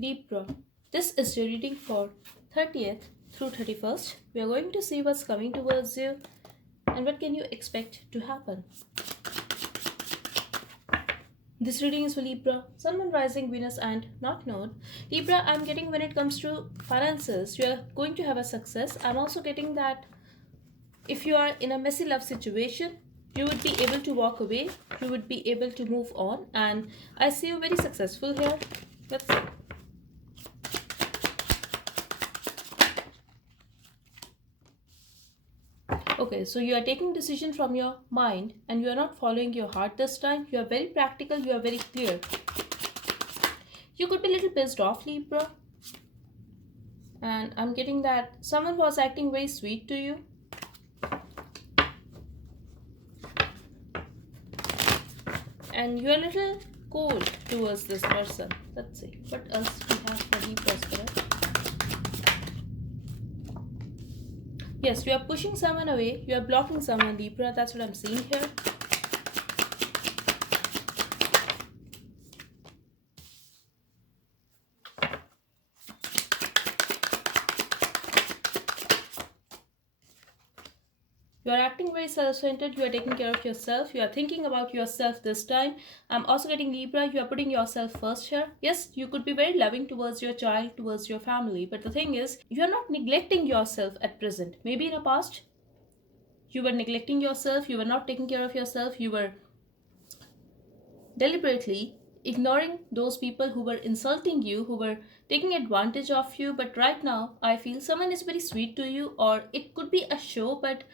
Libra. This is your reading for 30th through 31st. We are going to see what's coming towards you and what can you expect to happen. This reading is for Libra, Sun, Moon, Rising, Venus, and North Node. Libra, I'm getting when it comes to finances, you are going to have a success. I'm also getting that if you are in a messy love situation, you would be able to walk away, you would be able to move on, and I see you very successful here. Let's see. Okay, so you are taking decision from your mind and you are not following your heart this time. You are very practical, you are very clear. You could be a little pissed off, Libra. And I'm getting that someone was acting very sweet to you. And you're a little cold towards this person. Let's see what else we have for Libra's correct. Yes, you are pushing someone away. You are blocking someone, Libra. That's what I'm seeing here. You are acting very self-centered. You are taking care of yourself. You are thinking about yourself this time. I'm also getting Libra. You are putting yourself first here. Yes, you could be very loving towards your child, towards your family. But the thing is, you are not neglecting yourself at present. Maybe in the past, you were neglecting yourself. You were not taking care of yourself. You were deliberately ignoring those people who were insulting you, who were taking advantage of you. But right now, I feel someone is very sweet to you, or it could be a show, but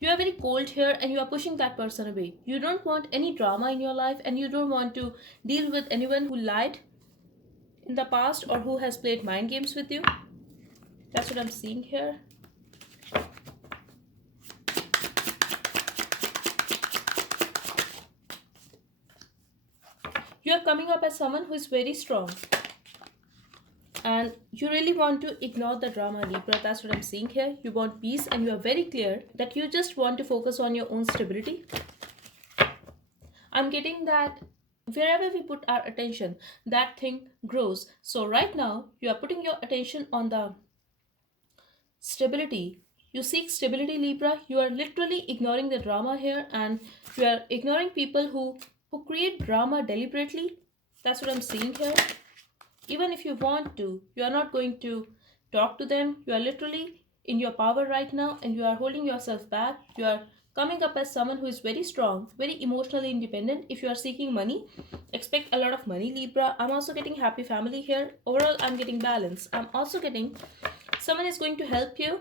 you are very cold here and you are pushing that person away. You don't want any drama in your life and you don't want to deal with anyone who lied in the past or who has played mind games with you. That's what I'm seeing here. You are coming up as someone who is very strong. And you really want to ignore the drama, Libra. That's what I'm seeing here. You want peace and you are very clear that you just want to focus on your own stability. I'm getting that wherever we put our attention, that thing grows. So right now, you are putting your attention on the stability. You seek stability, Libra. You are literally ignoring the drama here and you are ignoring people who create drama deliberately. That's what I'm seeing here. Even if you want to, you are not going to talk to them. You are literally in your power right now and you are holding yourself back. You are coming up as someone who is very strong, very emotionally independent. If you are seeking money, expect a lot of money, Libra. I'm also getting happy family here. Overall, I'm getting balance. I'm also getting someone is going to help you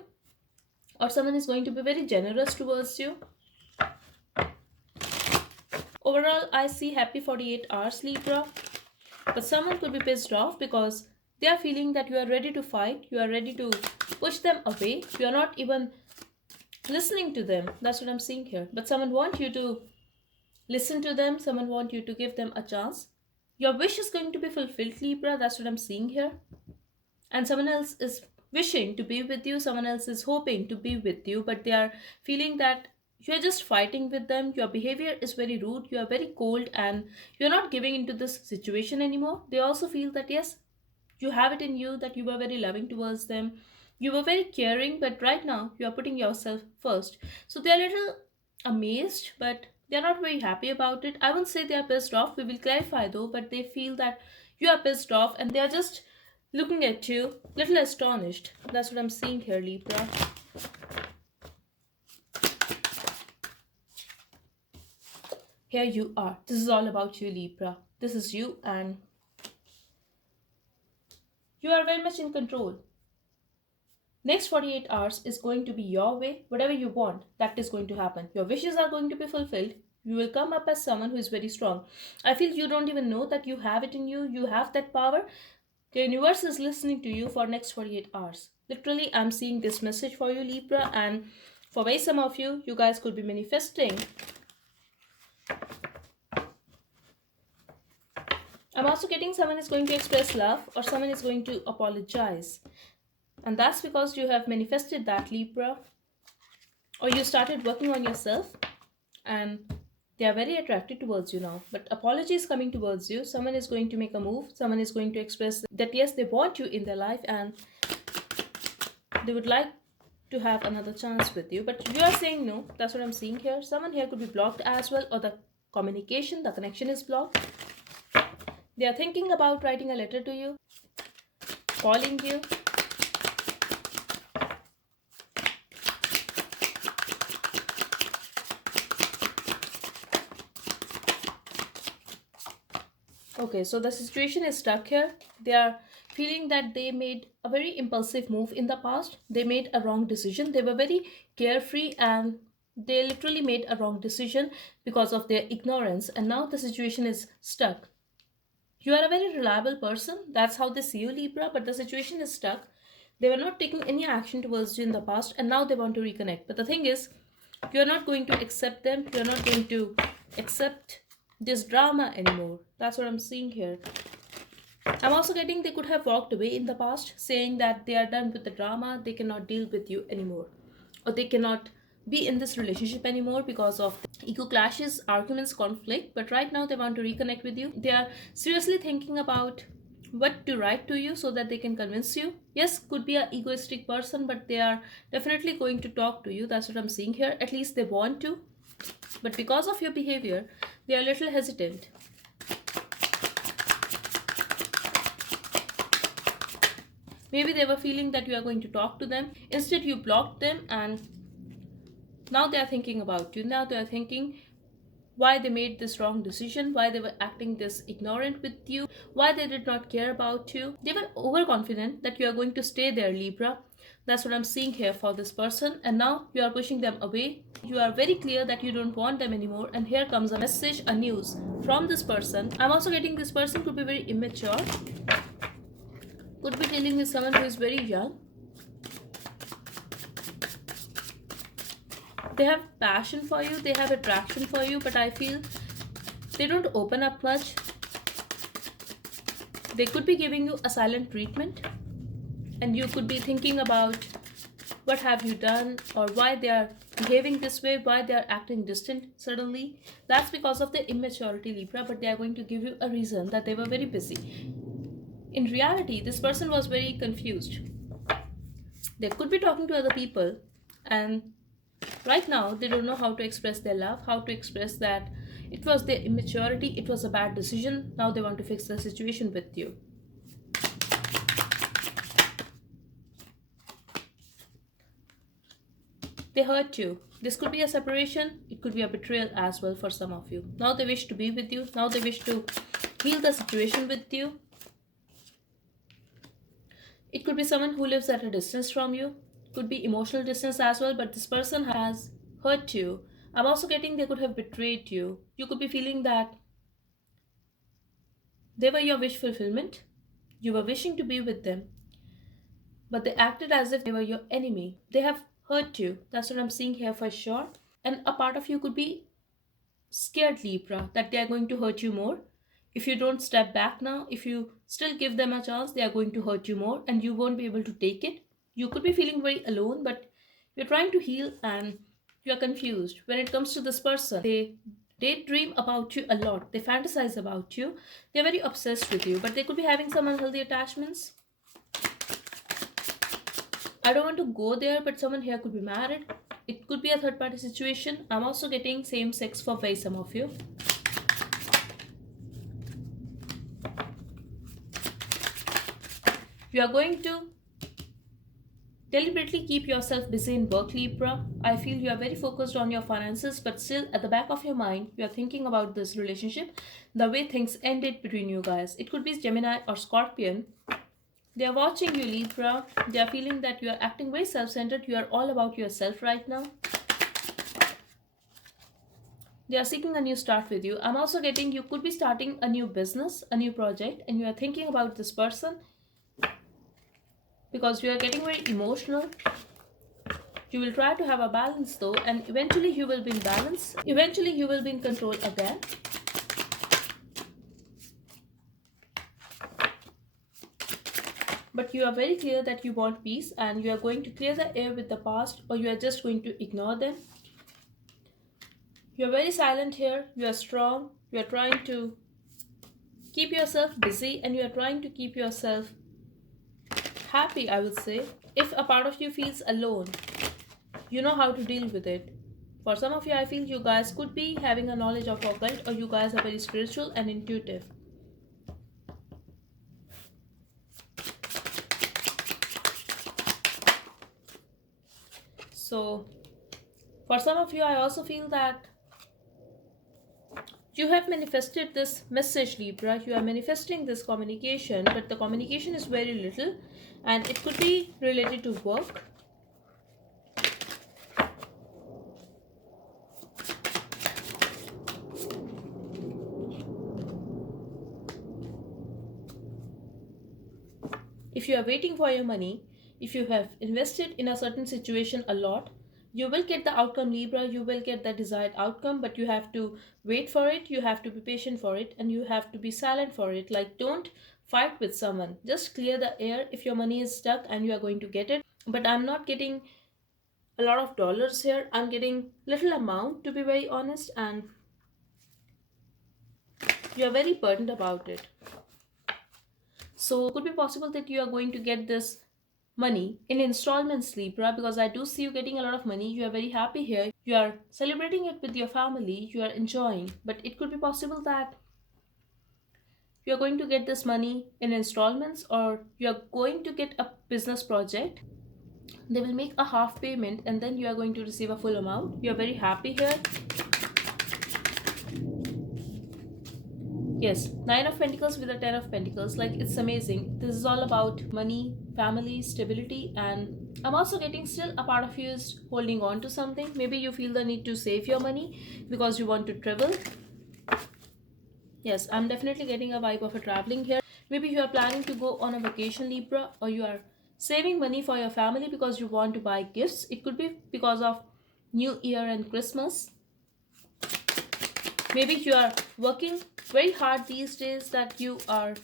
or someone is going to be very generous towards you. Overall, I see happy 48 hours, Libra. But someone could be pissed off because they are feeling that you are ready to fight, you are ready to push them away, you are not even listening to them. That's what I'm seeing here. But someone wants you to listen to them, someone wants you to give them a chance. Your wish is going to be fulfilled, Libra. That's what I'm seeing here. And someone else is wishing to be with you, someone else is hoping to be with you, but they are feeling that you're just fighting with them. Your behavior is very rude, you are very cold, and you're not giving into this situation anymore. They also feel that yes, you have it in you, that you were very loving towards them, you were very caring, but right now you are putting yourself first. So they're a little amazed, but they're not very happy about it. I won't say they are pissed off, we will clarify though, but they feel that you are pissed off and they are just looking at you, little astonished. That's what I'm seeing here, Libra. Here you are. This is all about you, Libra. This is you, and you are very much in control. Next 48 hours is going to be your way. Whatever you want, that is going to happen. Your wishes are going to be fulfilled. You will come up as someone who is very strong. I feel you don't even know that you have it in you. You have that power. The universe is listening to you for next 48 hours. Literally, I'm seeing this message for you, Libra, and for very some of you, you guys could be manifesting. I'm also getting someone is going to express love or someone is going to apologize. And that's because you have manifested that, Libra. Or you started working on yourself and They are very attracted towards you now, but apology is coming towards you. Someone is going to make a move, someone is going to express that yes, they want you in their life and they would like to have another chance with you, but you are saying no. That's what I'm seeing here. Someone here could be blocked as well, or the communication, the connection is blocked. They are thinking about writing a letter to you, calling you. Okay, so the situation is stuck here. They are feeling that they made a very impulsive move in the past. They made a wrong decision. They were very carefree and they literally made a wrong decision because of their ignorance, and now the situation is stuck. You are a very reliable person. That's how they see you, Libra, but the situation is stuck. They were not taking any action towards you in the past, and now they want to reconnect. But the thing is, you're not going to accept them. You're not going to accept this drama anymore. That's what I'm seeing here. I'm also getting they could have walked away in the past, saying that they are done with the drama, they cannot deal with you anymore, or they cannot be in this relationship anymore because of ego clashes, arguments, conflict. But right now, they want to reconnect with you. They are seriously thinking about what to write to you so that they can convince you. Yes, could be a egoistic person, but they are definitely going to talk to you. That's what I'm seeing here. At least they want to, but because of your behavior, they are a little hesitant. Maybe they were feeling that you are going to talk to them. Instead, you blocked them, and now they are thinking about you. Now they are thinking why they made this wrong decision, why they were acting this ignorant with you, why they did not care about you. They were overconfident that you are going to stay there, Libra. That's what I'm seeing here for this person, and now you are pushing them away. You are very clear that you don't want them anymore, and here comes a message, a news from this person. I'm also getting this person could be very immature, could be dealing with someone who is very young. They have passion for you, they have attraction for you, but I feel they don't open up much. They could be giving you a silent treatment, and you could be thinking about what have you done, or why they are behaving this way, why they are acting distant suddenly. That's because of the immaturity, Libra, but they are going to give you a reason that they were very busy. In reality, this person was very confused. They could be talking to other people, and right now they don't know how to express their love, how to express that it was their immaturity, it was a bad decision. Now they want to fix the situation with you. They hurt you. This could be a separation, it could be a betrayal as well for some of you. Now they wish to be with you, now they wish to heal the situation with you. It could be someone who lives at a distance from you, could be emotional distance as well, but this person has hurt you. I'm also getting they could have betrayed you. You could be feeling that they were your wish fulfillment. You were wishing to be with them, but they acted as if they were your enemy. They have hurt you. That's what I'm seeing here for sure. And a part of you could be scared, Libra, that they are going to hurt you more. If you don't step back now, if you still give them a chance, they are going to hurt you more and you won't be able to take it. You could be feeling very alone, but you're trying to heal and you're confused. When it comes to this person, they daydream about you a lot. They fantasize about you. They're very obsessed with you, but they could be having some unhealthy attachments. I don't want to go there, but someone here could be married. It could be a third party situation. I'm also getting same sex for very some of you. You are going to deliberately keep yourself busy in work, Libra. I feel you are very focused on your finances, but still at the back of your mind, you are thinking about this relationship, the way things ended between you guys. It could be Gemini or Scorpion. They are watching you, Libra. They are feeling that you are acting very self-centered. You are all about yourself right now. They are seeking a new start with you. I'm also getting you could be starting a new business, a new project, and you are thinking about this person because you are getting very emotional. You will try to have a balance though, and eventually you will be in balance. Eventually you will be in control again. But you are very clear that you want peace and you are going to clear the air with the past, or you are just going to ignore them. You're very silent here, you are strong, you are trying to keep yourself busy and you are trying to keep yourself happy, I would say. If a part of you feels alone, you know how to deal with it. For some of you, I feel you guys could be having a knowledge of occult, or you guys are very spiritual and intuitive. So, for some of you, I also feel that you have manifested this message, Libra. You are manifesting this communication, but the communication is very little and it could be related to work. If you are waiting for your money, if you have invested in a certain situation a lot, you will get the outcome, Libra. You will get the desired outcome, but you have to wait for it, you have to be patient for it, and you have to be silent for it. Like, don't fight with someone, just clear the air. If your money is stuck and you are going to get it, but I'm not getting a lot of dollars here, I'm getting little amount, to be very honest, and you are very burdened about it. So could be possible that you are going to get this money in installments, Libra, because I do see you getting a lot of money. You are very happy here. You are celebrating it with your family. You are enjoying. But it could be possible that you are going to get this money in installments, or you are going to get a business project. They will make a half payment and then you are going to receive a full amount. You are very happy here. Yes, Nine of Pentacles with a Ten of Pentacles. Like, it's amazing. This is all about money, family, stability, and I'm also getting still a part of you is holding on to something. Maybe you feel the need to save your money because you want to travel. Yes, I'm definitely getting a vibe of a traveling here. Maybe you are planning to go on a vacation, Libra, or you are saving money for your family because you want to buy gifts. It could be because of New Year and Christmas. Maybe you are working very hard these days, that you are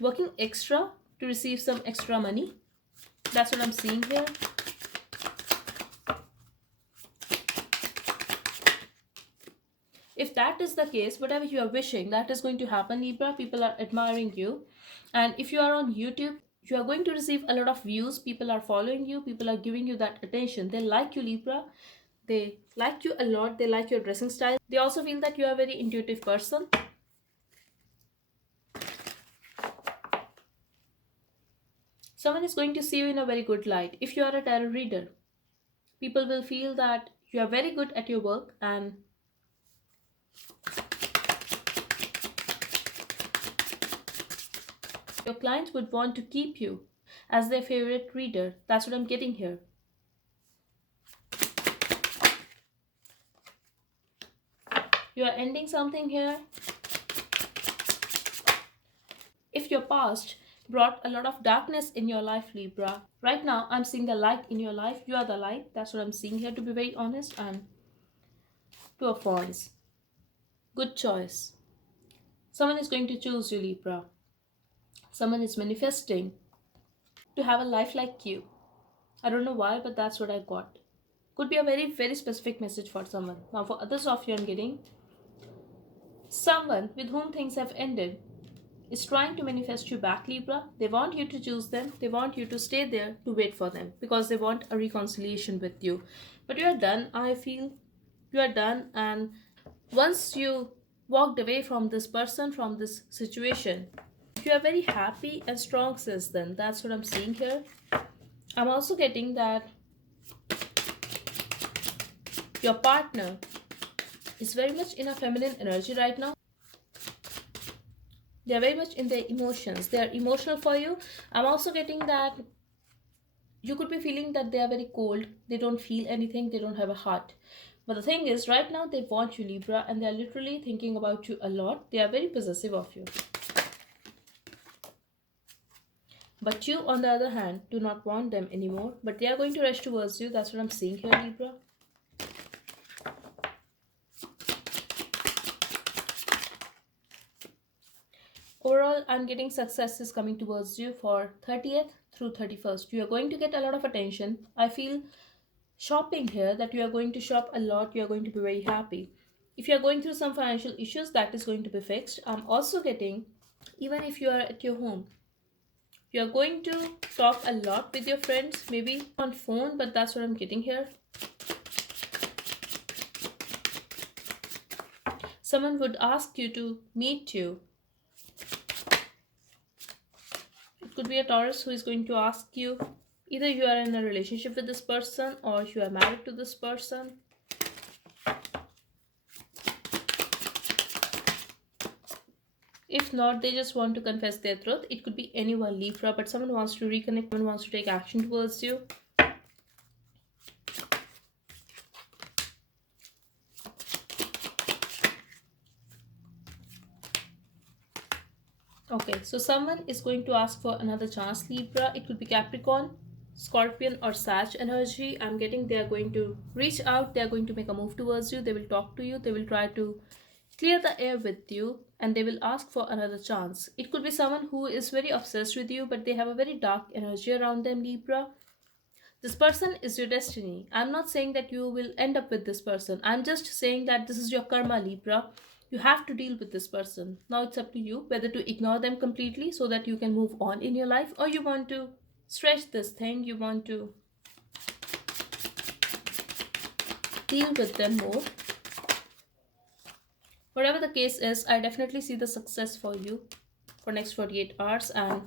working extra to receive some extra money. That's what I'm seeing here. If that is the case, whatever you are wishing, that is going to happen, Libra. People are admiring you. And if you are on YouTube, you are going to receive a lot of views. People are following you. People are giving you that attention. They like you, Libra. They like you a lot. They like your dressing style. They also feel that you are a very intuitive person. Someone is going to see you in a very good light. If you are a tarot reader, people will feel that you are very good at your work and your clients would want to keep you as their favorite reader. That's what I'm getting here. You are ending something here. If your past brought a lot of darkness in your life, Libra, right now I'm seeing the light in your life. You are the light. That's what I'm seeing here, to be very honest. And Two of Wands. Good choice. Someone is going to choose you, Libra. Someone is manifesting to have a life like you. I don't know why, but that's what I got. Could be a very, very specific message for someone. Now, for others of you, I'm getting someone with whom things have ended is trying to manifest you back, Libra. They want you to choose them. They want you to stay there to wait for them because they want a reconciliation with you. But you are done, I feel. You are done. And once you walked away from this person, from this situation, you are very happy and strong since then. That's what I'm seeing here. I'm also getting that your partner is very much in a feminine energy right now. They are very much in their emotions. They are emotional for you. I'm also getting that you could be feeling that they are very cold. They don't feel anything. They don't have a heart. But the thing is, right now they want you, Libra, and they are literally thinking about you a lot. They are very possessive of you. But you, on the other hand, do not want them anymore. But they are going to rush towards you. That's what I'm seeing here, Libra. Overall, I'm getting success is coming towards you for 30th through 31st. You are going to get a lot of attention. I feel shopping here, that you are going to shop a lot, you are going to be very happy. If you are going through some financial issues, that is going to be fixed. I'm also getting, even if you are at your home, you are going to talk a lot with your friends, maybe on phone, but that's what I'm getting here. Someone would ask you to meet you. It could be a Taurus who is going to ask you, either you are in a relationship with this person or you are married to this person. If not, they just want to confess their truth. It could be anyone, Libra, but someone wants to reconnect, someone wants to take action towards you. Okay, so someone is going to ask for another chance, Libra. It could be Capricorn, Scorpion, or Sag energy. I'm getting they are going to reach out, they are going to make a move towards you, they will talk to you, they will try to clear the air with you, and they will ask for another chance. It could be someone who is very obsessed with you, but they have a very dark energy around them, Libra. This person is your destiny. I'm not saying that you will end up with this person. I'm just saying that this is your karma, Libra. You have to deal with this person. Now it's up to you whether to ignore them completely so that you can move on in your life, or you want to stretch this thing, you want to deal with them more. Whatever the case is, I definitely see the success for you for next 48 hours, and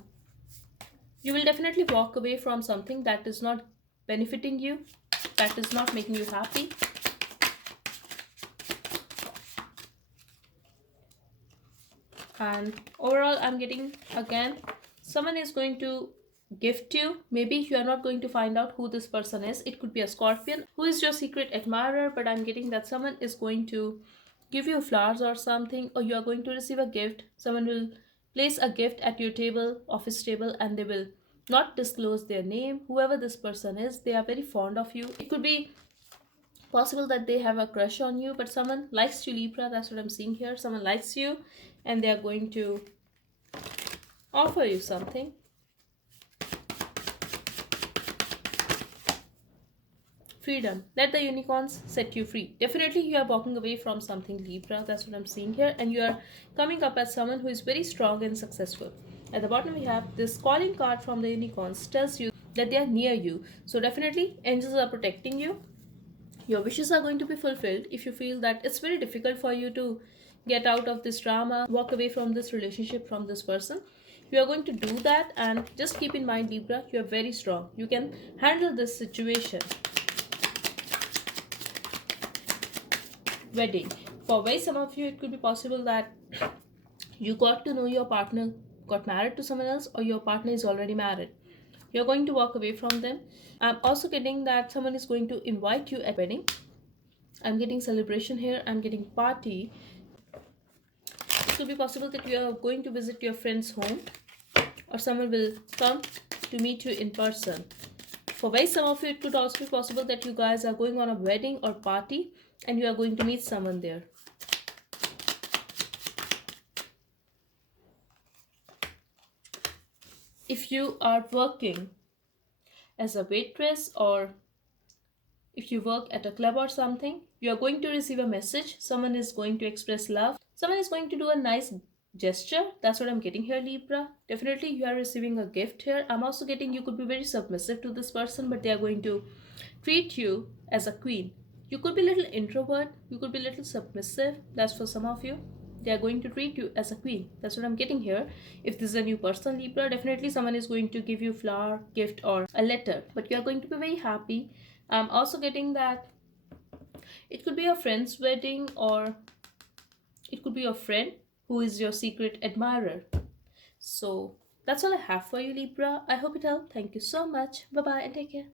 you will definitely walk away from something that is not benefiting you, that is not making you happy. And overall, I'm getting again, someone is going to gift you. Maybe you are not going to find out who this person is. It could be a Scorpion who is your secret admirer, but I'm getting that someone is going to give you flowers or something, or you are going to receive a gift. Someone will place a gift at your table, office table, and they will not disclose their name. Whoever this person is, they are very fond of you. It could be possible that they have a crush on you, but someone likes you, Libra. That's what I'm seeing here. Someone likes you and they are going to offer you something. Freedom. Let the unicorns set you free. Definitely you are walking away from something, Libra. That's what I'm seeing here. And you are coming up as someone who is very strong and successful. At the bottom we have this calling card from the unicorns, tells you that they are near you. So definitely angels are protecting you. Your wishes are going to be fulfilled. If you feel that it's very difficult for you to get out of this drama, walk away from this relationship, from this person, you are going to do that. And just keep in mind, Libra, you are very strong, you can handle this situation. Wedding. For very some of you, it could be possible that you got to know your partner got married to someone else, or your partner is already married. You're going to walk away from them. I'm also getting that someone is going to invite you at wedding. I'm getting celebration here, I'm getting party. It could be possible that you are going to visit your friend's home, or someone will come to meet you in person. For very some of you, it could also be possible that you guys are going on a wedding or party and you are going to meet someone there. If you are working as a waitress, or if you work at a club or something, you are going to receive a message. Someone is going to express love. Someone is going to do a nice gesture. That's what I'm getting here, Libra. Definitely you are receiving a gift here. I'm also getting you could be very submissive to this person, but they are going to treat you as a queen. You could be a little introvert. You could be a little submissive. That's for some of you. They are going to treat you as a queen. That's what I'm getting here. If this is a new person, Libra, definitely someone is going to give you flower, gift, or a letter. But you are going to be very happy. I'm also getting that it could be a friend's wedding, or it could be your friend who is your secret admirer. So that's all I have for you, Libra. I hope it helped. Thank you so much. Bye bye and take care.